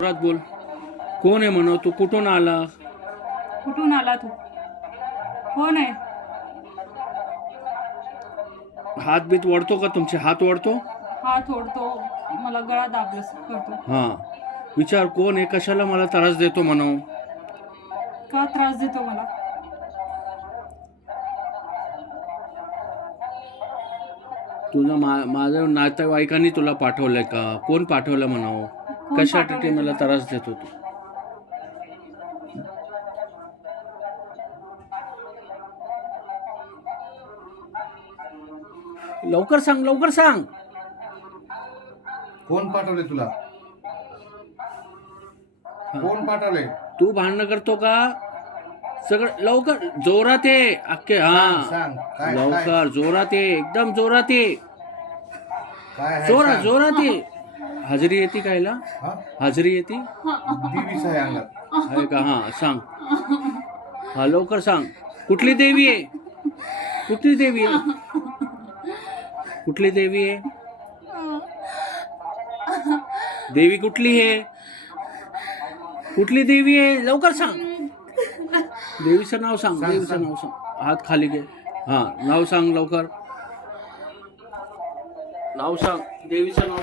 जोरात बोल. कोण आहे म्हणू? तू कुठून आला? कुठून आला तू? कोण आहे? हात बीत वळतो का? तुमचे हात वळतो? हात ओढतो, मला गळा दाबलस करतो. हा, विचार कोण आहे, कशाला मला त्रास देतो म्हणू? का त्रास देतो मला? तुझं माझं नातेवाईकांनी तुला पाठवलंय का? कोण पाठवलं म्हणावं? कोण कशासाठी पाठवलंय मला तुला? त्रास देतो तू? लवकर सांग, लवकर सांग. कोण पाठवले तुला? कोण पाठवले? तू भांडणं करतो का? सगळं लवकर जोरात ये. अख्खे हा, सांग काय लवकर जोरात ये, एकदम जोरात ये. काय आहे जोरात सांग. जोरात ये. हजेरी येते कायला? हा? हजेरी येते देवीच आहे अंगात. आहे का? हा सांग. हा लवकर सांग. कुठली देवी आहे? कुठली देवी आहे? कुठली देवी आहे? देवी कुठली आहे? कुठली देवी आहे? लवकर सांग. देवीचं नाव सांग. सांग, देवीचं सांग. नाव सांग. हात खाली घे. हा, नाव सांग लवकर. नाव सांग. देवीचं नाव.